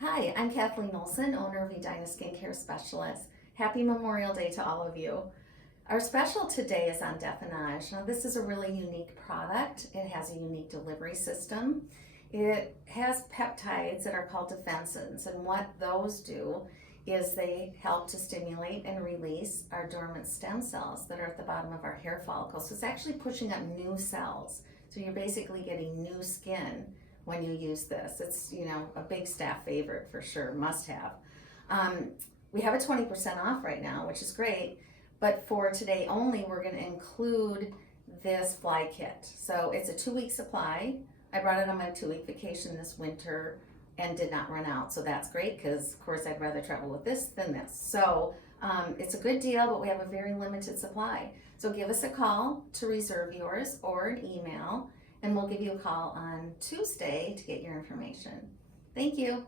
Hi, I'm Kathleen Olson, owner of Edina Skincare Specialists. Happy Memorial Day to all of you. Our special today is on Definage. Now, this is a really unique product. It has a unique delivery system. It has peptides that are called defensins, and what those do is they help to stimulate and release our dormant stem cells that are at the bottom of our hair follicles. So it's actually pushing up new cells. So you're basically getting new skin when you use this. It's, a big staff favorite for sure, must have. We have a 20% off right now, which is great, but for today only, we're gonna include this fly kit. So it's a 2-week supply. I brought it on my 2-week vacation this winter and did not run out, so that's great, because of course I'd rather travel with this than this. So it's a good deal, but we have a very limited supply. So give us a call to reserve yours or an email, and we'll give you a call on Tuesday to get your information. Thank you.